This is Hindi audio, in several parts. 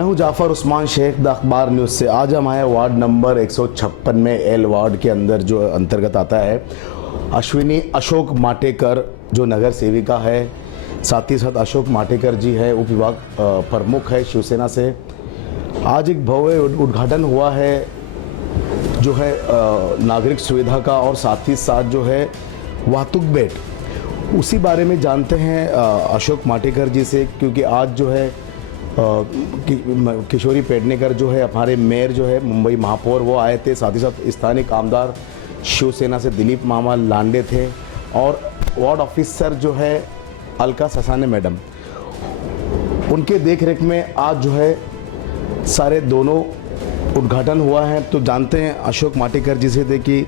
मैं हूं जाफ़र उस्मान शेख द अखबार न्यूज़ से। आज हम आए वार्ड नंबर 156 में एल वार्ड के अंदर जो अंतर्गत आता है। अश्विनी अशोक माटेकर जो नगर सेविका है, साथ ही साथ अशोक माटेकर जी है उप विभाग प्रमुख है शिवसेना से। आज एक भव्य उद्घाटन हुआ है जो है नागरिक सुविधा का, और साथ ही साथ जो है वाहतुक बेट, उसी बारे में जानते हैं अशोक माटेकर जी से। क्योंकि आज जो है किशोरी पेडनेकर जो है हमारे मेयर जो है मुंबई महापौर वो आए थे, साथ ही साथ स्थानीय कामदार शिवसेना से दिलीप मामा लांडे थे, और वार्ड ऑफिसर जो है अलका ससाने मैडम, उनके देखरेख में आज जो है सारे दोनों उद्घाटन हुआ है। तो जानते हैं अशोक माटेकर जी से थे कि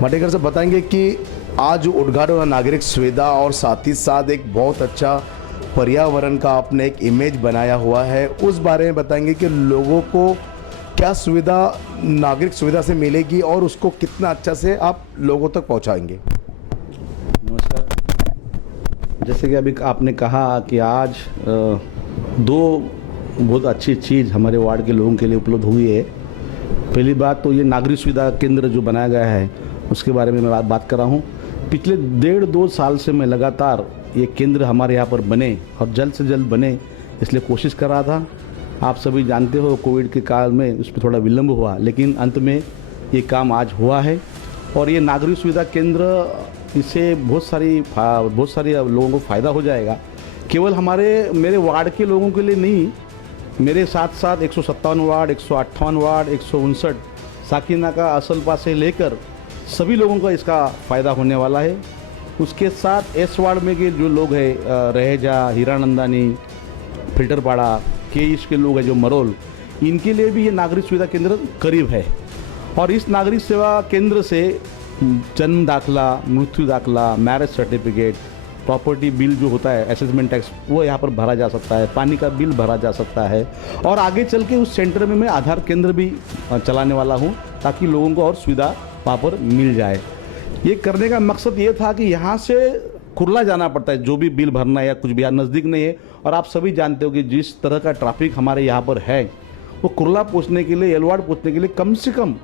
माटेकर से बताएंगे कि आज उद्घाटन हुआ नागरिक सुविधा, और साथ ही साथ एक बहुत अच्छा पर्यावरण का आपने एक इमेज बनाया हुआ है, उस बारे में बताएंगे कि लोगों को क्या सुविधा नागरिक सुविधा से मिलेगी और उसको कितना अच्छा से आप लोगों तक पहुंचाएंगे। नमस्कार। जैसे कि अभी आपने कहा कि आज दो बहुत अच्छी चीज़ हमारे वार्ड के लोगों के लिए उपलब्ध हुई है। पहली बात तो ये नागरिक सुविधा केंद्र जो बनाया गया है उसके बारे में मैं बात कर रहा हूँ। पिछले 1.5-2 साल से मैं लगातार ये केंद्र हमारे यहाँ पर बने और जल्द से जल्द बने इसलिए कोशिश कर रहा था। आप सभी जानते हो कोविड के काल में उस पर थोड़ा विलम्ब हुआ, लेकिन अंत में ये काम आज हुआ है। और ये नागरिक सुविधा केंद्र, इससे बहुत सारी लोगों को फ़ायदा हो जाएगा। केवल मेरे वार्ड के लोगों के लिए नहीं, मेरे साथ साथ 157 वार्ड, 158 वार्ड, 159 साकिना का असलपा से लेकर सभी लोगों का इसका फ़ायदा होने वाला है। उसके साथ एस वार्ड में के जो लोग हैं, रहेजा, हीरानंदानी, फिल्टरपाड़ा के इसके लोग हैं जो मरोल, इनके लिए भी ये नागरिक सुविधा केंद्र करीब है। और इस नागरिक सेवा केंद्र से जन्म दाखला, मृत्यु दाखला, मैरिज सर्टिफिकेट, प्रॉपर्टी बिल जो होता है, असेसमेंट टैक्स, वो यहाँ पर भरा जा सकता है, पानी का बिल भरा जा सकता है। और आगे चल के उस सेंटर में मैं आधार केंद्र भी चलाने वाला हूँ ताकि लोगों को और सुविधा वहाँ पर मिल जाए। ये करने का मकसद ये था कि यहाँ से कुर्ला जाना पड़ता है, जो भी बिल भरना है या कुछ भी, यहाँ नज़दीक नहीं है। और आप सभी जानते हो कि जिस तरह का ट्रैफिक हमारे यहाँ पर है, वो कुर्ला पहुँचने के लिए, एलवाड़ पहुँचने के लिए कम से कम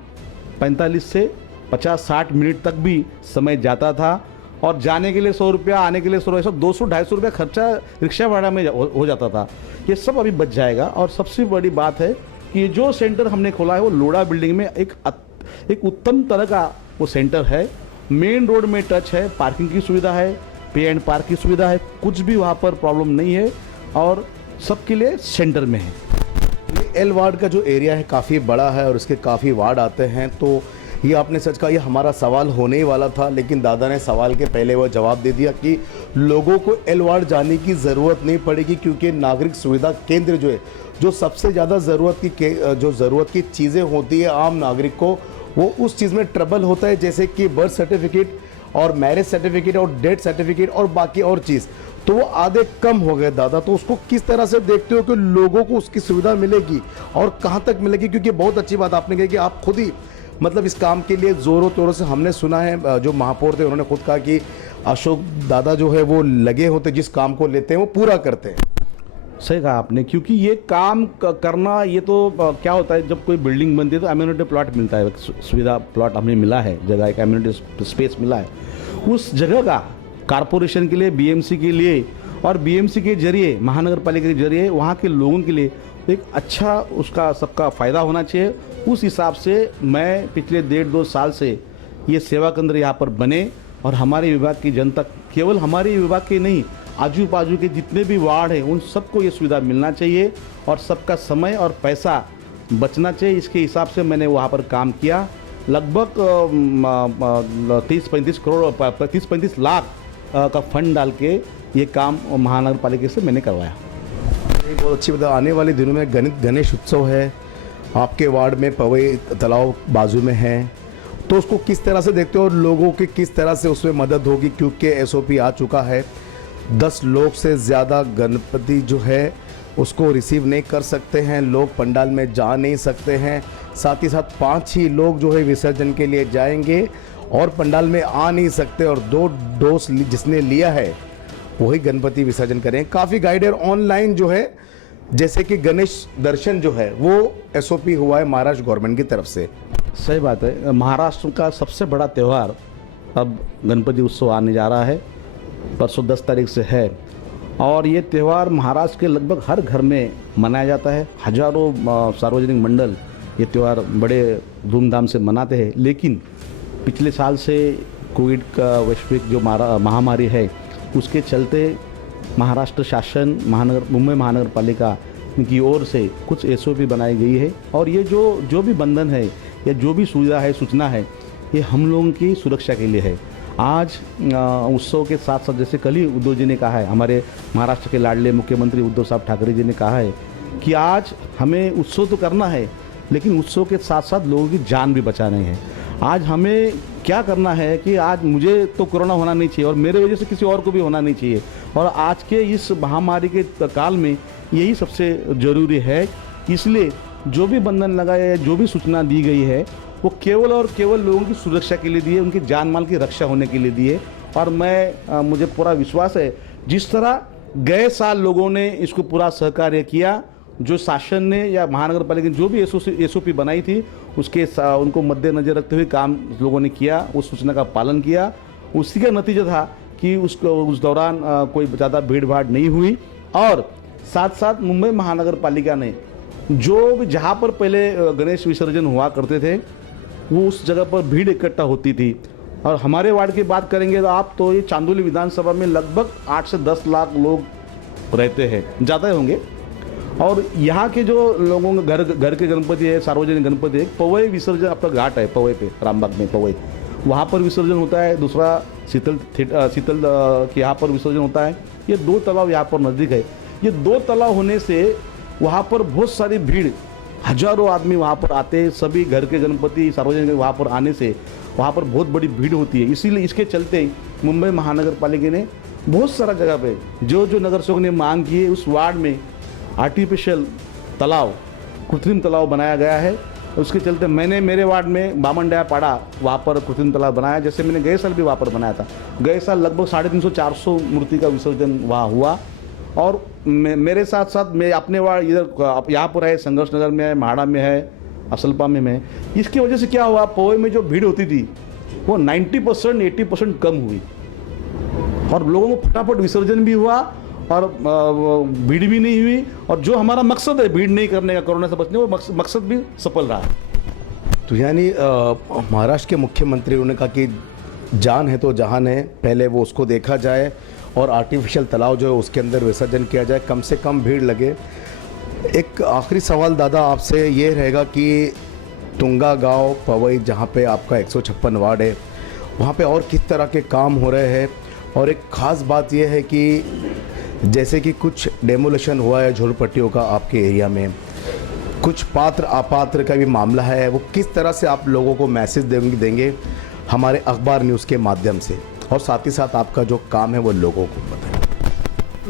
45 से 50-60 मिनट तक भी समय जाता था। और जाने के लिए 100 रुपया, आने के लिए 100 रुपया, 200-250 रुपया खर्चा रिक्शा भाड़ा में हो जाता था। ये सब अभी बच जाएगा। और सबसे बड़ी बात है कि जो सेंटर हमने खोला है वो लोड़ा बिल्डिंग में एक उत्तम तरह का वो सेंटर है। मेन रोड में टच है, पार्किंग की सुविधा है, पे एंड पार्क की सुविधा है, कुछ भी वहाँ पर प्रॉब्लम नहीं है, और सबके लिए सेंटर में है। ये एल वार्ड का जो एरिया है काफ़ी बड़ा है और इसके काफ़ी वार्ड आते हैं। तो ये आपने सच कहा, ये हमारा सवाल होने ही वाला था, लेकिन दादा ने सवाल के पहले वो जवाब दे दिया कि लोगों को एल वार्ड जाने की ज़रूरत नहीं पड़ेगी, क्योंकि नागरिक सुविधा केंद्र जो है, जो सबसे ज़्यादा ज़रूरत की चीज़ें होती है आम नागरिक को, वो उस चीज़ में ट्रबल होता है, जैसे कि बर्थ सर्टिफिकेट और मैरिज सर्टिफिकेट और डेथ सर्टिफिकेट और बाकी और चीज़, तो वो आधे कम हो गए दादा। तो उसको किस तरह से देखते हो कि लोगों को उसकी सुविधा मिलेगी और कहाँ तक मिलेगी? क्योंकि बहुत अच्छी बात आपने कही कि आप खुद ही मतलब इस काम के लिए ज़ोरों तोरों से, हमने सुना है जो महापौर थे उन्होंने खुद कहा कि अशोक दादा जो है वो लगे होते, जिस काम को लेते हैं वो पूरा करते हैं। सही कहा आपने, क्योंकि ये काम करना, ये तो क्या होता है, जब कोई बिल्डिंग बनती है तो एम्यूनिटी प्लॉट मिलता है, सुविधा प्लॉट हमें मिला है, जगह एक एम्यूनिटी स्पेस मिला है। उस जगह का कारपोरेशन के लिए, बीएमसी के लिए और बीएमसी के जरिए, महानगर पालिका के जरिए वहाँ के लोगों के लिए एक अच्छा उसका सबका फ़ायदा होना चाहिए। उस हिसाब से मैं पिछले 1.5-2 साल से ये सेवा केंद्र यहाँ पर बने, और हमारे विभाग की जनता, केवल हमारे विभाग के नहीं, आजू बाजू के जितने भी वार्ड हैं उन सबको ये सुविधा मिलना चाहिए और सबका समय और पैसा बचना चाहिए। इसके हिसाब से मैंने वहाँ पर काम किया। लगभग 30-35 लाख का फंड डाल के ये काम महानगर पालिका से मैंने करवाया। ये बहुत अच्छी बात है। आने वाले दिनों में गणेश उत्सव है, आपके वार्ड में पवई तालाब बाजू में है, तो उसको किस तरह से देखते हो और लोगों की किस तरह से उसमें मदद होगी? क्योंकि एसओपी आ चुका है, 10 लोग से ज़्यादा गणपति जो है उसको रिसीव नहीं कर सकते हैं, लोग पंडाल में जा नहीं सकते हैं। साथ ही साथ 5 ही लोग जो है विसर्जन के लिए जाएंगे और पंडाल में आ नहीं सकते, और 2 डोज जिसने लिया है वही गणपति विसर्जन करें। काफ़ी गाइड है, ऑनलाइन जो है जैसे कि गणेश दर्शन जो है वो एसओपी हुआ है महाराष्ट्र गवर्नमेंट की तरफ से। सही बात है। महाराष्ट्र का सबसे बड़ा त्यौहार अब गणपति उत्सव आने जा रहा है, परसों 10 तारीख से है, और ये त्यौहार महाराष्ट्र के लगभग हर घर में मनाया जाता है। हजारों सार्वजनिक मंडल ये त्यौहार बड़े धूमधाम से मनाते हैं। लेकिन पिछले साल से कोविड का वैश्विक जो महामारी है उसके चलते महाराष्ट्र शासन मुंबई महानगर पालिका की ओर से कुछ एसओपी बनाई गई है, और ये जो भी बंधन है या जो भी सुविधा है, सूचना है, ये हम लोगों की सुरक्षा के लिए है। आज उत्सव के साथ साथ जैसे कल ही उद्धव जी ने कहा है, हमारे महाराष्ट्र के लाडले मुख्यमंत्री उद्धव साहब ठाकरे जी ने कहा है कि आज हमें उत्सव तो करना है, लेकिन उत्सव के साथ साथ लोगों की जान भी बचानी है। आज हमें क्या करना है कि आज मुझे तो कोरोना होना नहीं चाहिए और मेरे वजह से किसी और को भी होना नहीं चाहिए, और आज के इस महामारी के काल में यही सबसे ज़रूरी है। इसलिए जो भी बंधन लगाया है, जो भी सूचना दी गई है, वो केवल और केवल लोगों की सुरक्षा के लिए दी है, उनकी जान माल की रक्षा होने के लिए दी है। और मुझे पूरा विश्वास है जिस तरह गए साल लोगों ने इसको पूरा सहकार्य किया, जो शासन ने या महानगर पालिका ने जो भी एसओपी बनाई थी उनको मद्देनजर रखते हुए काम लोगों ने किया, उस सूचना का पालन किया। उसी का नतीजा था कि उस दौरान कोई ज़्यादा भीड़ भाड़ नहीं हुई, और साथ साथ मुंबई महानगर पालिका ने जहाँ पर पहले गणेश विसर्जन हुआ करते थे वो उस जगह पर भीड़ इकट्ठा होती थी। और हमारे वार्ड की बात करेंगे तो आप तो ये चांदोली विधानसभा में लगभग 8 से 10 लाख लोग रहते हैं, ज़्यादा होंगे। और यहाँ के जो लोगों के घर के गणपति है, सार्वजनिक गणपति है, पवई विसर्जन अपना घाट है पवई पे, रामबाग में पवई, वहाँ पर विसर्जन होता है। दूसरा शीतल के यहाँ पर विसर्जन होता है। ये 2 तालाब यहाँ पर नज़दीक है। ये 2 तालाब होने से वहाँ पर बहुत सारी भीड़, हजारों आदमी वहाँ पर आते हैं। सभी घर के गणपति सार्वजनिक वहाँ पर आने से वहाँ पर बहुत बड़ी भीड़ होती है। इसीलिए इसके चलते मुंबई महानगर पालिका ने बहुत सारा जगह पे जो नगर सेवक ने मांग की है, उस वार्ड में आर्टिफिशियल तालाब, कृत्रिम तालाब बनाया गया है। उसके चलते मैंने मेरे वार्ड में बामनडाया पाड़ा वहाँ पर कृत्रिम तालाब बनाया, जैसे मैंने गए साल भी वहाँ पर बनाया था। गए साल लगभग 350-400 मूर्ति का विसर्जन वहाँ हुआ। और मेरे साथ साथ मैं अपने वार्ड इधर यहाँ पर है, संघर्ष नगर में है, म्हाड़ा में है, असलपा में है। इसकी वजह से क्या हुआ, पवई में जो भीड़ होती थी वो 90% 80% कम हुई, और लोगों को फटाफट विसर्जन भी हुआ और भीड़ भी नहीं हुई। और जो हमारा मकसद है भीड़ नहीं करने का, कोरोना से बचने, वो मकसद भी सफल रहा। तो यानी महाराष्ट्र के मुख्यमंत्री ने कहा कि जान है तो जहान है, पहले वो उसको देखा जाए और आर्टिफिशियल तालाब जो है उसके अंदर विसर्जन किया जाए, कम से कम भीड़ लगे। एक आखिरी सवाल दादा आपसे ये रहेगा कि तुंगा गांव पवई जहाँ पे आपका 156 वार्ड है, वहाँ पे और किस तरह के काम हो रहे हैं? और एक ख़ास बात यह है कि जैसे कि कुछ डेमोलेशन हुआ है झोपड़पट्टियों का आपके एरिया में, कुछ पात्र अपात्र का भी मामला है, वो किस तरह से आप लोगों को मैसेज देंगे हमारे अखबार न्यूज़ के माध्यम से, और साथ ही साथ आपका जो काम है वो लोगों को बताएं।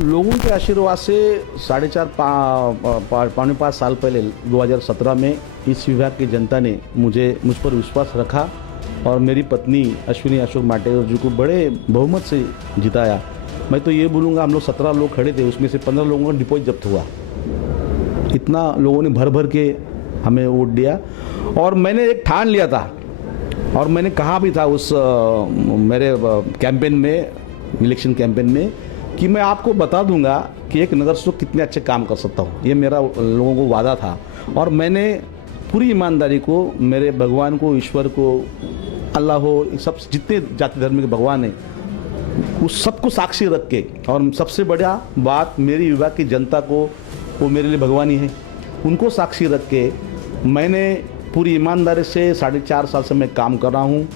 लोगों के आशीर्वाद से 4.5 साल पहले 2017 में इस विभाग की जनता ने मुझ पर विश्वास रखा और मेरी पत्नी अश्विनी अशोक माटेकर जी को बड़े बहुमत से जिताया। मैं तो ये बोलूँगा, हम लोग 17 लोग खड़े थे, उसमें से 15 लोगों का डिपॉजिट जब्त हुआ। इतना लोगों ने भर भर के हमें वोट दिया। और मैंने एक ठान लिया था और मैंने कहा भी था उस मेरे कैंपेन में, इलेक्शन कैंपेन में, कि मैं आपको बता दूंगा कि एक नगर सेवक कितने अच्छे काम कर सकता हूँ। ये मेरा लोगों को वादा था। और मैंने पूरी ईमानदारी को, मेरे भगवान को, ईश्वर को, अल्लाह हो, सब जितने जाति धर्म के भगवान हैं, उस सबको साक्षी रख के, और सबसे बड़ा बात मेरी विभाग की जनता को, वो मेरे लिए भगवान ही है, उनको साक्षी रख के मैंने पूरी ईमानदारी से 4.5 साल से मैं काम कर रहा हूँ।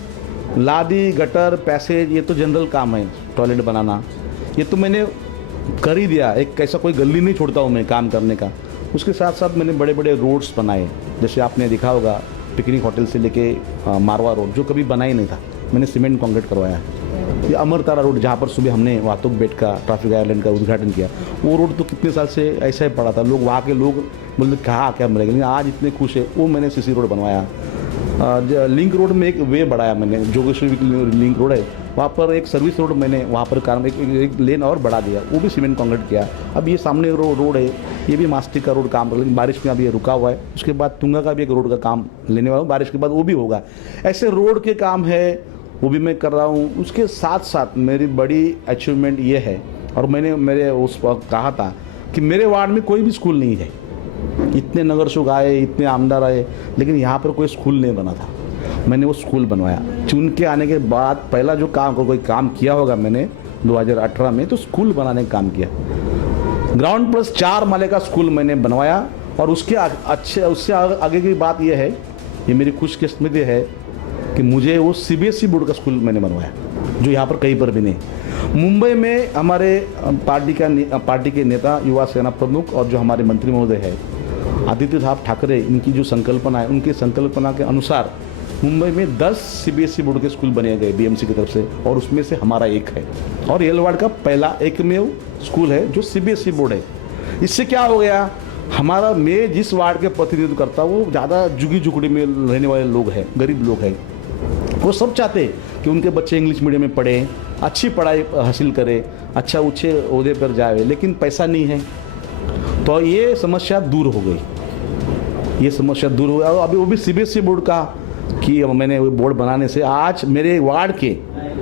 लादी, गटर, पैसेज, ये तो जनरल काम है, टॉयलेट बनाना, ये तो मैंने कर ही दिया। एक ऐसा कोई गली नहीं छोड़ता हूँ मैं काम करने का। उसके साथ साथ मैंने बड़े बड़े रोड्स बनाए, जैसे आपने देखा होगा पिकनिक होटल से लेके मारवा रोड, जो कभी बना ही नहीं था, मैंने सीमेंट कंक्रीट करवाया। ये अमरतारा रोड, जहाँ पर सुबह हमने वातुक बेट का, ट्रैफिक आइलैंड का उद्घाटन किया, वो रोड तो कितने साल से ऐसा ही पड़ा था। लोग, वहाँ के लोग बोलते कहाँ क्या मरेगा, लेकिन आज इतने खुश है। वो मैंने सीसी रोड बनवाया। लिंक रोड में एक वे बढ़ाया मैंने, जोगेश्वरी लिंक रोड है वहाँ पर एक सर्विस रोड मैंने वहाँ पर काम एक लेन और बढ़ा दिया, वो भी सीमेंट कंक्रीट किया। अब ये सामने रोड है, ये भी मास्टिक का रोड काम कर, लेकिन बारिश में अभी ये रुका हुआ है। उसके बाद तुंगा का भी एक रोड का काम लेने वाला हूँ, बारिश के बाद वो भी होगा। ऐसे रोड के काम है वो भी मैं कर रहा हूँ। उसके साथ साथ मेरी बड़ी अचीवमेंट ये है, और मैंने मेरे उस वक्त कहा था कि मेरे वार्ड में कोई भी स्कूल नहीं है। इतने नगर सेवक आए, इतने आमदार आए, लेकिन यहाँ पर कोई स्कूल नहीं बना था। मैंने वो स्कूल बनवाया। चुन के आने के बाद पहला जो काम कोई काम किया होगा मैंने 2018 में, तो स्कूल बनाने का काम किया। ग्राउंड प्लस 4 माले का स्कूल मैंने बनवाया। और उसके उससे आगे की बात यह है, ये मेरी खुशकिस्मती है कि मुझे वो CBSE बोर्ड का स्कूल मैंने बनवाया, जो यहाँ पर कहीं पर भी नहीं। मुंबई में हमारे पार्टी के नेता, युवा सेना प्रमुख और जो हमारे मंत्री महोदय है आदित्य साहब ठाकरे, इनकी जो संकल्पना है, उनकी संकल्पना के अनुसार मुंबई में 10 CBSE बोर्ड के स्कूल बने गए BMC की तरफ से, और उसमें से हमारा एक है। और येलवाड़ का पहला एकमेव स्कूल है जो CBSE बोर्ड है। इससे क्या हो गया, हमारा मैं जिस वार्ड के प्रतिनिधित्व करता हूँ वो ज़्यादा झुग्गी झुगड़ी में रहने वाले लोग हैं, गरीब लोग हैं। वो सब चाहते हैं कि उनके बच्चे इंग्लिश मीडियम में पढ़ें, अच्छी पढ़ाई हासिल करें, अच्छा ऊँचे ओहदे पर जाए, लेकिन पैसा नहीं है। तो ये समस्या दूर हो गई, ये समस्या दूर हो गई। और अभी वो भी CBSE बोर्ड का कि मैंने वो बोर्ड बनाने से आज मेरे वार्ड के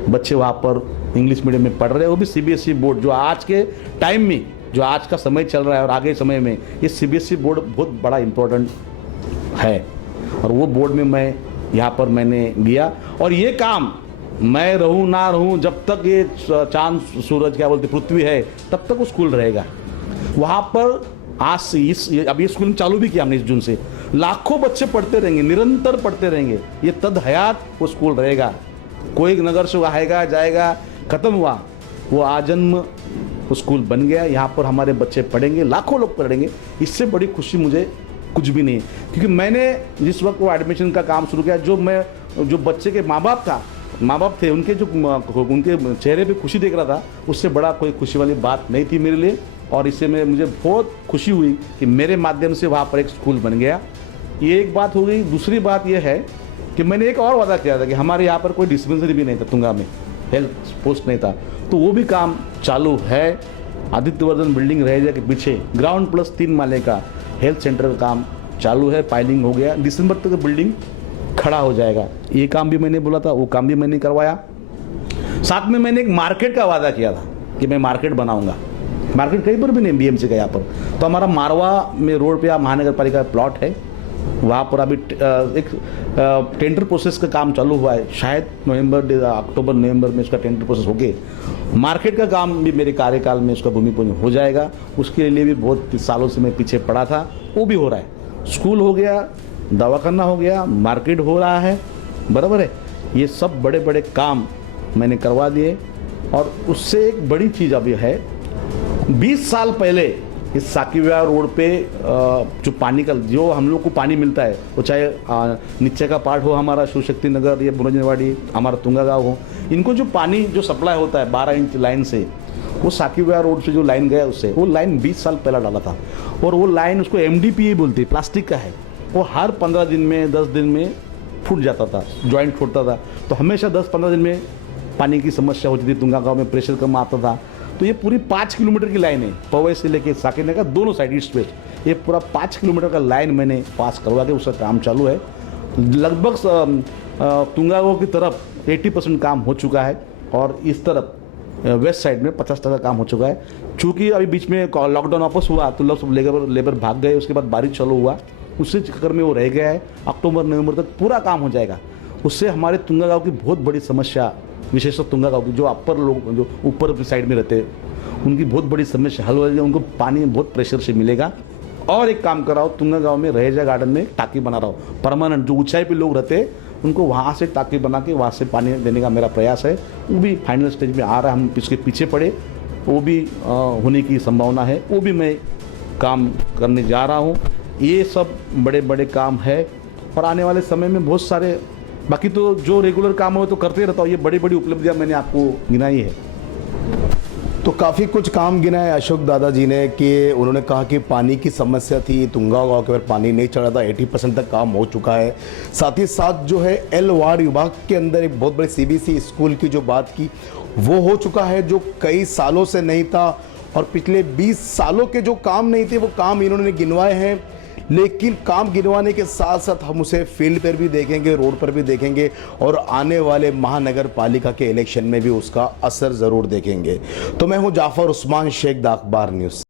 बच्चे वहाँ पर इंग्लिश मीडियम में पढ़ रहे हैं। वो भी CBSE बोर्ड, जो आज के टाइम में, जो आज का समय चल रहा है और आगे समय में, ये CBSE बोर्ड बहुत बड़ा इम्पोर्टेंट है। और वो बोर्ड में मैं यहाँ पर मैंने गया, और ये काम मैं रहूँ ना रहूँ, जब तक ये चांद सूरज क्या बोलते पृथ्वी है, तब तक वो स्कूल रहेगा। वहाँ पर आज से अब ये स्कूल चालू भी किया हमने इस जून से, लाखों बच्चे पढ़ते रहेंगे, निरंतर पढ़ते रहेंगे। ये तद हयात वो स्कूल रहेगा। कोई नगर से आएगा जाएगा, खत्म हुआ, वो आजन्म वो स्कूल बन गया। यहाँ पर हमारे बच्चे पढ़ेंगे, लाखों लोग पढ़ेंगे। इससे बड़ी खुशी मुझे कुछ भी नहीं है, क्योंकि मैंने जिस वक्त वो एडमिशन का काम शुरू किया, जो बच्चे के माँ बाप थे, उनके चेहरे पे खुशी देख रहा था, उससे बड़ा कोई खुशी वाली बात नहीं थी मेरे लिए। और इससे मुझे बहुत खुशी हुई कि मेरे माध्यम से वहाँ पर एक स्कूल बन गया। ये एक बात हो गई। दूसरी बात यह है कि मैंने एक और वादा किया था कि हमारे यहाँ पर कोई डिस्पेंसरी भी नहीं था, तुंगा में हेल्थ पोस्ट नहीं था, तो वो भी काम चालू है। आदित्यवर्धन बिल्डिंग रहेगा के पीछे ग्राउंड प्लस 3 माले का हेल्थ सेंटर का काम चालू है, पाइलिंग हो गया, दिसंबर तक बिल्डिंग खड़ा हो जाएगा। ये काम भी मैंने बोला था, वो काम भी मैंने करवाया। साथ में मैंने एक मार्केट का वादा किया था कि मैं मार्केट बनाऊंगा। मार्केट कहीं पर भी नहीं BMC का यहाँ पर। तो हमारा मारवा में रोड पे महानगर पालिका प्लॉट है, वहाँ पर अभी एक टेंडर प्रोसेस का काम चालू हुआ है। शायद अक्टूबर नवंबर में उसका टेंडर प्रोसेस हो गए। मार्केट का काम भी मेरे कार्यकाल में उसका भूमि पूजन हो जाएगा। उसके लिए भी बहुत सालों से मैं पीछे पड़ा था, वो भी हो रहा है। स्कूल हो गया, दवाखाना हो गया, मार्केट हो रहा है, बराबर है। ये सब बड़े बड़े काम मैंने करवा दिए। और उससे एक बड़ी चीज़ अभी है, 20 साल पहले इस साकीविहार रोड पे जो पानी का, जो हम लोग को पानी मिलता है, वो चाहे नीचे का पार्ट हो हमारा शिव शक्ति नगर या बुरंजनवाड़ी, हमारा तुंगा गाँव हो, इनको जो पानी जो सप्लाई होता है 12 इंच लाइन से, वो साकीविहार रोड से जो लाइन गया उससे, वो लाइन 20 साल पहले डाला था। और वो लाइन उसको MDPE बोलते, प्लास्टिक का है। वो हर 15 दिन में 10 दिन में फूट जाता था, जॉइंट फूटता था। तो हमेशा 10-15 दिन में पानी की समस्या होती थी, तुंगा गाँव में प्रेशर कम आता था। तो ये पूरी 5 किलोमीटर की लाइन है, पवई से लेके साकेत का दोनों साइड ईस्ट वेस्ट, ये पूरा 5 किलोमीटर का लाइन मैंने पास करवा के उसका काम चालू है। लगभग तुंगा गाँव की तरफ 80% काम हो चुका है, और इस तरफ वेस्ट साइड में 50% काम हो चुका है। चूँकि अभी बीच में लॉकडाउन वापस हुआ तो लोग सब लेबर भाग गए, उसके बाद बारिश चालू हुआ, उससे चक्कर में वो रह गया है। अक्टूबर नवंबर तक पूरा काम हो जाएगा। उससे हमारे तुंगा गाँव की बहुत बड़ी समस्या, विशेषतः तुंगा गाँव की जो अपर लोग जो ऊपर साइड में रहते हैं, उनकी बहुत बड़ी समस्या हल हो जाएगी। उनको पानी बहुत प्रेशर से मिलेगा। और एक काम कर रहा हूँ, तुंगा गाँव में रहेजा गार्डन में टाकी बना रहा हूँ परमानेंट। जो ऊंचाई पे लोग रहते हैं उनको वहाँ से टाकी बना के वहाँ से पानी देने का मेरा प्रयास है। वो भी फाइनल स्टेज में आ रहा है, हम इसके पीछे पड़े, वो भी होने की संभावना है। वो भी मैं काम करने जा रहा हूँ। ये सब बड़े बड़े काम है, और आने वाले समय में बहुत सारे, बाकी तो जो रेगुलर काम हो तो करते रहता हूँ। ये बड़ी बड़ी उपलब्धियाँ मैंने आपको गिनाई है। तो काफ़ी कुछ काम गिना है अशोक दादाजी ने कि उन्होंने कहा कि पानी की समस्या थी, तुंगा गांव के ऊपर पानी नहीं चढ़ा था, 80% तक काम हो चुका है। साथ ही साथ जो है एल वार्ड विभाग के अंदर एक बहुत बड़े सीबीएसई स्कूल की जो बात की वो हो चुका है, जो कई सालों से नहीं था और पिछले 20 सालों के जो काम नहीं थे वो काम इन्होंने गिनवाए हैं। लेकिन काम गिनवाने के साथ साथ हम उसे फील्ड पर भी देखेंगे, रोड पर भी देखेंगे और आने वाले महानगर पालिका के इलेक्शन में भी उसका असर ज़रूर देखेंगे। तो मैं हूं जाफर उस्मान शेख, द अखबार न्यूज़।